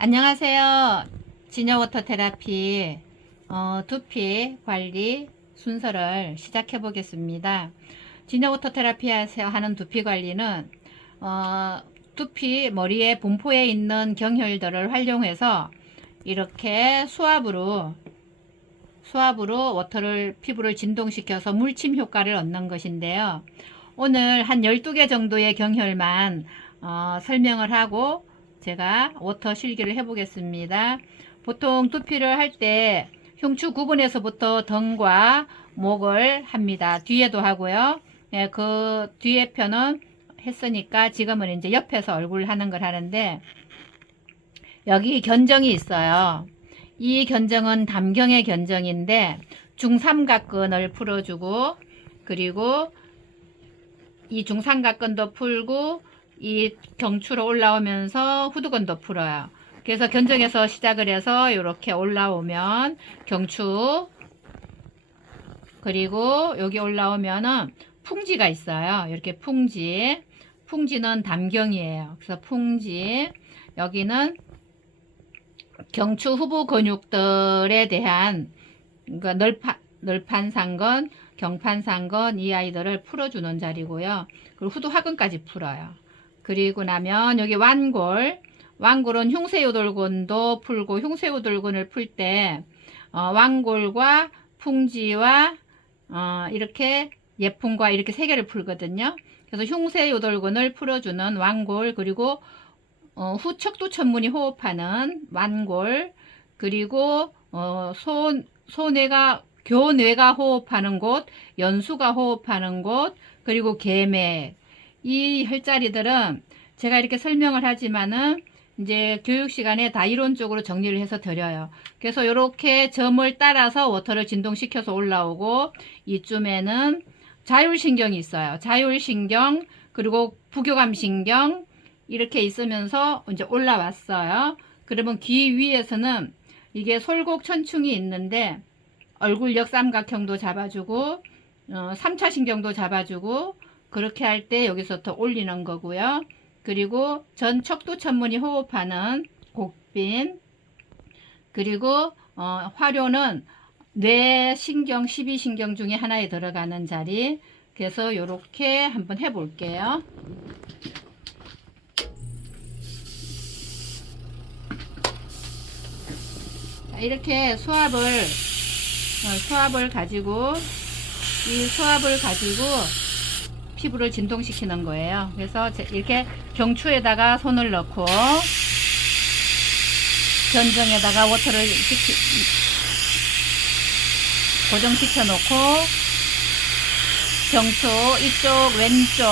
안녕하세요. 진여워터 테라피 두피 관리 순서를 시작해 보겠습니다. 진여워터 테라피 하는 두피 관리는 두피 머리에 본포에 있는 경혈들을 활용해서 이렇게 수압으로 워터를 피부를 진동시켜서 물침 효과를 얻는 것인데요. 오늘 한 12개 정도의 경혈만 설명을 하고 제가 워터 실기를 해 보겠습니다. 보통 두피를 할 때 흉추 구분에서부터 등과 목을 합니다. 뒤에도 하고요. 예, 그 뒤에 편은 했으니까 지금은 이제 옆에서 얼굴 하는 걸 하는데, 여기 견정이 있어요. 이 견정은 담경의 견정인데 중삼각근을 풀어주고, 그리고 이 중삼각근도 풀고 이 경추로 올라오면서 후두근도 풀어요. 그래서 견정에서 시작을 해서 이렇게 올라오면 경추, 그리고 여기 올라오면은 풍지가 있어요. 이렇게 풍지는 담경이에요. 그래서 풍지, 여기는 경추 후부 근육들에 대한, 그러니까 널판상건, 경판상건, 이 아이들을 풀어주는 자리고요. 그리고 후두하근까지 풀어요. 그리고 나면 여기 완골은 흉쇄요돌근도 풀고, 흉쇄요돌근을 풀 때 완골과 풍지와 이렇게 예풍과 이렇게 세 개를 풀거든요. 그래서 흉쇄요돌근을 풀어주는 완골, 그리고 후척두천문이 호흡하는 완골, 그리고 교뇌가 호흡하는 곳, 연수가 호흡하는 곳, 그리고 계맥. 이 혈자리들은 제가 이렇게 설명을 하지만은 이제 교육 시간에 다 이론적으로 정리를 해서 드려요. 그래서 이렇게 점을 따라서 워터를 진동시켜서 올라오고, 이쯤에는 자율신경이 있어요. 자율신경, 그리고 부교감신경, 이렇게 있으면서 이제 올라왔어요. 그러면 귀 위에서는 이게 솔곡천충이 있는데 얼굴 역삼각형도 잡아주고 3차 신경도 잡아주고, 그렇게 할 때 여기서 더 올리는 거고요. 그리고 전 척두천문이 호흡하는 곡빈, 그리고 화료는 뇌신경 12신경 중에 하나에 들어가는 자리. 그래서 이렇게 한번 해 볼게요. 이렇게 수압을 가지고 피부를 진동시키는 거예요. 그래서 이렇게 경추에다가 손을 넣고 견정에다가 워터를 고정시켜 놓고, 경추 이쪽 왼쪽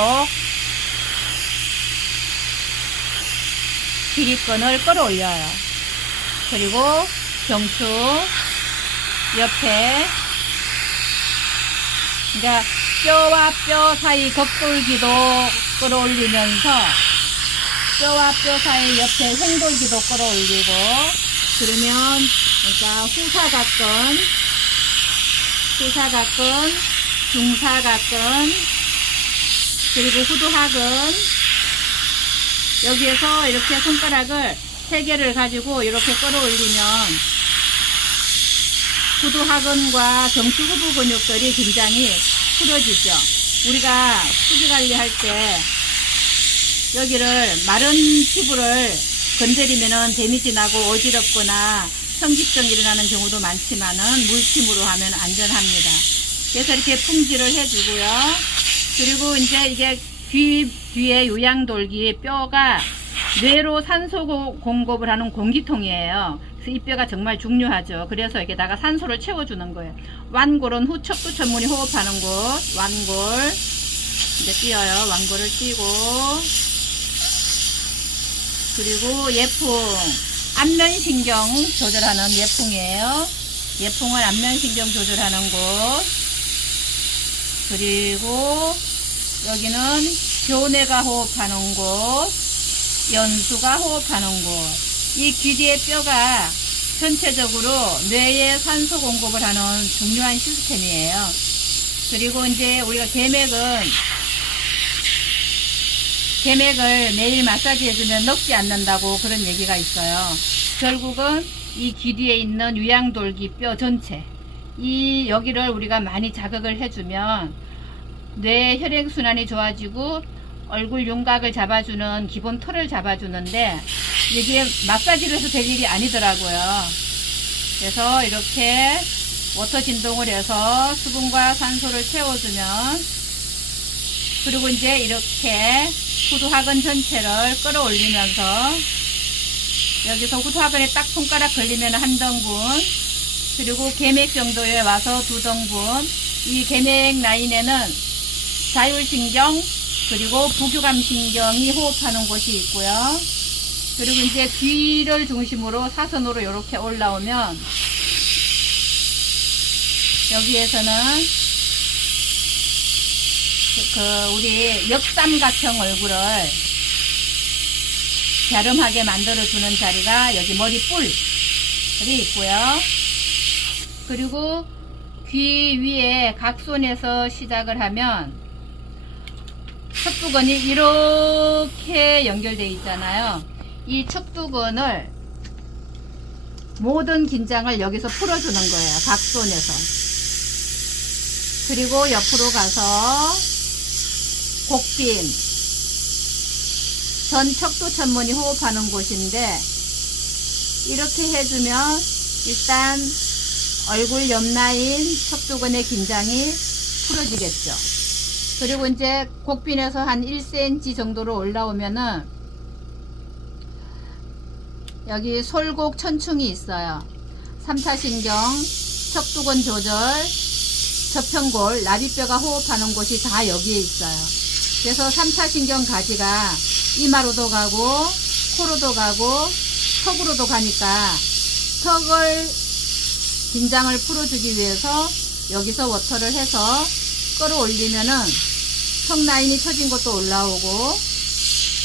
기립근을 끌어올려요. 그리고 경추 옆에, 그러니까 뼈와 뼈 사이 겉돌기도 끌어올리면서 뼈와 뼈 사이 옆에 횡돌기도 끌어올리고, 그러면 그러니까 후사각근, 중사각근, 그리고 후두하근, 여기에서 이렇게 손가락을 3개를 가지고 이렇게 끌어올리면 후두하근과 경추 후부 근육들이 굉장히 풀어지죠. 우리가 후기 관리할 때 여기를 마른 피부를 건드리면은 데미지 나고 어지럽거나 현기증 일어나는 경우도 많지만은 물침으로 하면 안전합니다. 그래서 이렇게 풍지를 해주고요. 그리고 이제 이게 귀 뒤에 요양돌기, 뼈가 뇌로 산소 공급을 하는 공기통이에요. 그래서 이 뼈가 정말 중요하죠. 그래서 여기다가 산소를 채워주는 거예요. 완골은 후척두천문이 호흡하는 곳, 완골. 이제 띄어요. 완골을 띄고, 그리고 예풍, 안면신경 조절하는 예풍이에요. 예풍은 안면신경 조절하는 곳. 그리고 여기는 교내가 호흡하는 곳, 연수가 호흡하는 곳. 이 귀 뒤의 뼈가 전체적으로 뇌에 산소 공급을 하는 중요한 시스템이에요. 그리고 이제 우리가 계맥을 매일 마사지 해주면 넉지 않는다고 그런 얘기가 있어요. 결국은 이 귀 뒤에 있는 위양돌기 뼈 전체, 이 여기를 우리가 많이 자극을 해주면 뇌 혈액순환이 좋아지고 얼굴 윤곽을 잡아주는 기본 털을 잡아주는데, 이게 마사지를 해서 될 일이 아니더라고요. 그래서 이렇게 워터 진동을 해서 수분과 산소를 채워주면, 그리고 이제 이렇게 후두하근 전체를 끌어올리면서, 여기서 후두하근에 딱 손가락 걸리면 한 등분, 그리고 계맥 정도에 와서 2등분. 이 계맥 라인에는 자율신경 그리고 부교감신경이 호흡하는 곳이 있고요. 그리고 이제 귀를 중심으로 사선으로 이렇게 올라오면, 여기에서는 우리 역삼각형 얼굴을 갸름하게 만들어주는 자리가 여기 머리 뿔이 있고요. 그리고 귀 위에 각손에서 시작을 하면 척두근이 이렇게 연결되어 있잖아요. 이 척두근을 모든 긴장을 여기서 풀어주는 거예요. 각손에서. 그리고 옆으로 가서 곡빈, 전 척두천문이 호흡하는 곳인데, 이렇게 해주면 일단 얼굴 옆라인 척두근의 긴장이 풀어지겠죠. 그리고 이제 곡빈에서 한 1cm 정도로 올라오면은 여기 솔곡 천충이 있어요. 3차신경, 척두근 조절, 저편골, 나비뼈가 호흡하는 곳이 다 여기에 있어요. 그래서 3차신경 가지가 이마로도 가고 코로도 가고 턱으로도 가니까 턱을 긴장을 풀어주기 위해서 여기서 워터를 해서 끌어올리면은 턱 라인이 처진 것도 올라오고,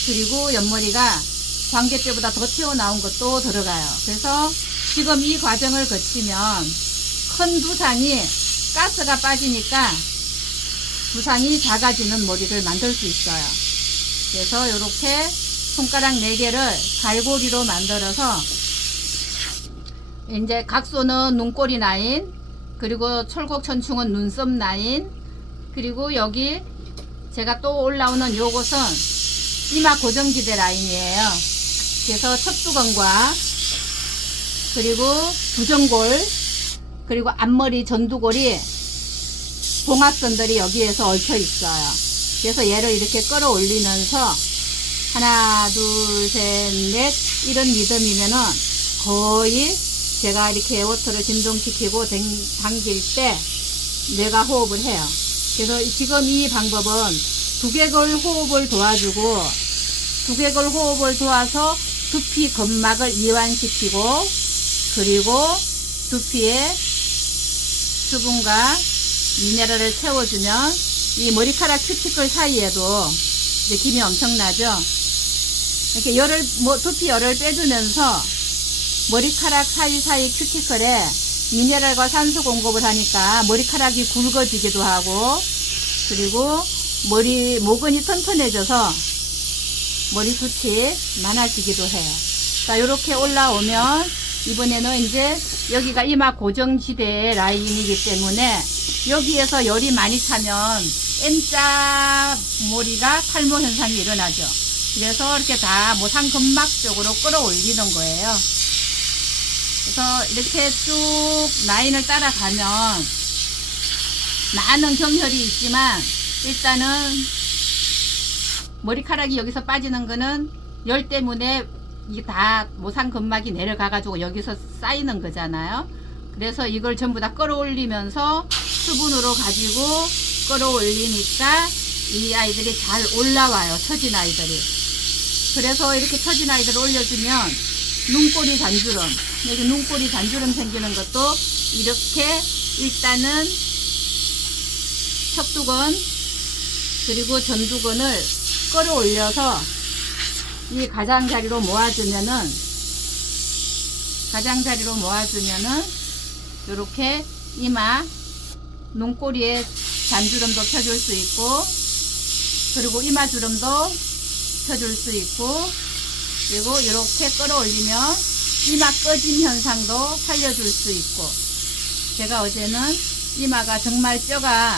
그리고 옆머리가 광대뼈보다 더 튀어나온 것도 들어가요. 그래서 지금 이 과정을 거치면 큰 두상이 가스가 빠지니까 두상이 작아지는 머리를 만들 수 있어요. 그래서 이렇게 손가락 4개를 갈고리로 만들어서, 이제 각소는 눈꼬리 라인, 그리고 철곡천충은 눈썹 라인, 그리고 여기 제가 또 올라오는 요것은 이마 고정지대 라인이에요. 그래서 척두근과 그리고 두정골 그리고 앞머리 전두골이 봉합선들이 여기에서 얽혀 있어요. 그래서 얘를 이렇게 끌어올리면서 하나 둘 셋 넷 이런 리듬이면은 거의 제가 이렇게 워터를 진동시키고 당길 때 뇌가 호흡을 해요. 그래서 지금 이 방법은 두개골 호흡을 도와주고, 두개골 호흡을 도와서 두피 근막을 이완시키고, 그리고 두피에 수분과 미네랄을 채워주면 이 머리카락 큐티클 사이에도 느낌이 엄청나죠. 이렇게 두피 열을 빼주면서 머리카락 사이사이 큐티클에 미네랄과 산소 공급을 하니까 머리카락이 굵어지기도 하고, 그리고 모근이 튼튼해져서 머리숱이 많아지기도 해요. 자, 이렇게 올라오면 이번에는 이제 여기가 이마 고정지대 라인이기 때문에 여기에서 열이 많이 차면 M자 머리가 탈모 현상이 일어나죠. 그래서 이렇게 다 모상근막 쪽으로 끌어올리는 거예요. 그래서 이렇게 쭉 라인을 따라가면 많은 경혈이 있지만, 일단은 머리카락이 여기서 빠지는 거는 열 때문에 이게 다 모상근막이 내려가가지고 여기서 쌓이는 거잖아요. 그래서 이걸 전부 다 끌어올리면서 수분으로 가지고 끌어올리니까 이 아이들이 잘 올라와요. 처진 아이들이. 그래서 이렇게 처진 아이들을 올려주면 눈꼬리 잔주름, 여기 눈꼬리 잔주름 생기는 것도 이렇게 일단은 척두근 그리고 전두근을 끌어올려서 이 가장자리로 모아주면은 이렇게 이마 눈꼬리에 잔주름도 펴줄 수 있고, 그리고 이마주름도 펴줄 수 있고, 그리고 이렇게 끌어올리면 이마 꺼짐 현상도 살려줄 수 있고, 제가 어제는 이마가 정말 뼈가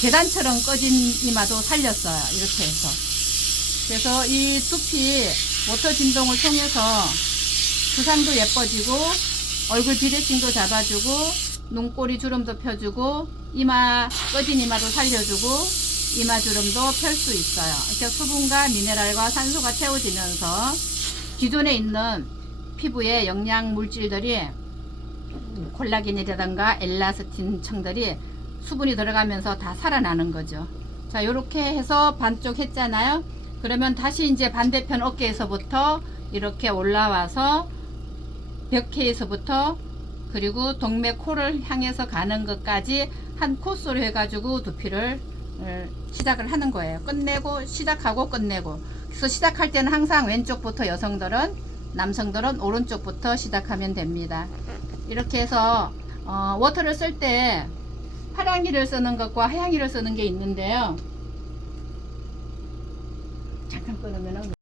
계단처럼 꺼진 이마도 살렸어요. 이렇게 해서. 그래서 이 두피 워터 진동을 통해서 두상도 예뻐지고, 얼굴 비대칭도 잡아주고, 눈꼬리 주름도 펴주고, 이마 꺼진 이마도 살려주고, 이마 주름도 펼 수 있어요. 이렇게 수분과 미네랄과 산소가 채워지면서 기존에 있는 피부의 영양 물질들이 콜라겐이라든가 엘라스틴 층들이 수분이 들어가면서 다 살아나는 거죠. 자, 요렇게 해서 반쪽 했잖아요. 그러면 다시 이제 반대편 어깨에서부터 이렇게 올라와서 벽회에서부터 그리고 동맥 코를 향해서 가는 것까지 한 코스로 해가지고 두피를 시작을 하는 거예요. 끝내고 시작하고 끝내고. 그래서 시작할 때는 항상 왼쪽부터 여성들은, 남성들은 오른쪽부터 시작하면 됩니다. 이렇게 해서 워터를 쓸 때 파랑이를 쓰는 것과 하양이를 쓰는 게 있는데요. 잠깐 끊으면은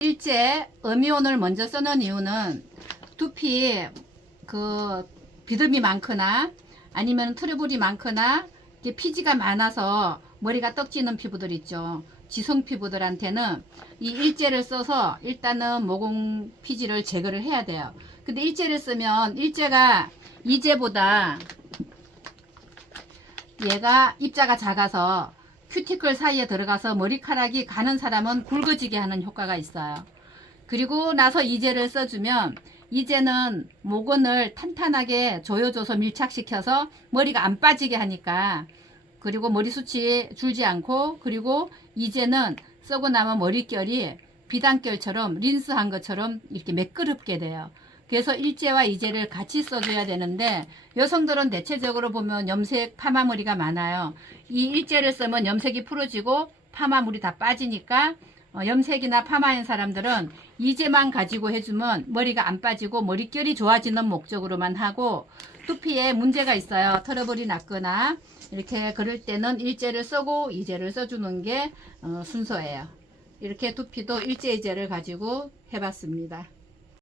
일제 어미온을 먼저 쓰는 이유는 두피 그 비듬이 많거나 아니면 트러블이 많거나 피지가 많아서 머리가 떡지는 피부들 있죠. 지성 피부들한테는 이 일제를 써서 일단은 모공 피지를 제거를 해야 돼요. 근데 일제를 쓰면 일제가 이제보다 얘가 입자가 작아서 큐티클 사이에 들어가서 머리카락이 가는 사람은 굵어지게 하는 효과가 있어요. 그리고 나서 이제를 써주면 이제는 모근을 탄탄하게 조여줘서 밀착시켜서 머리가 안 빠지게 하니까, 그리고 머리숱이 줄지 않고, 그리고 이제는 쓰고 나면 머릿결이 비단결처럼 린스한 것처럼 이렇게 매끄럽게 돼요. 그래서 일제와 이제를 같이 써줘야 되는데, 여성들은 대체적으로 보면 염색 파마머리가 많아요. 이 일제를 쓰면 염색이 풀어지고 파마물이 다 빠지니까 염색이나 파마인 사람들은 이제만 가지고 해주면 머리가 안 빠지고 머릿결이 좋아지는 목적으로만 하고, 두피에 문제가 있어요. 트러블이 났거나 이렇게 그럴 때는 일제를 쓰고 이제를 써주는 게 순서예요. 이렇게 두피도 일제 이제를 가지고 해봤습니다.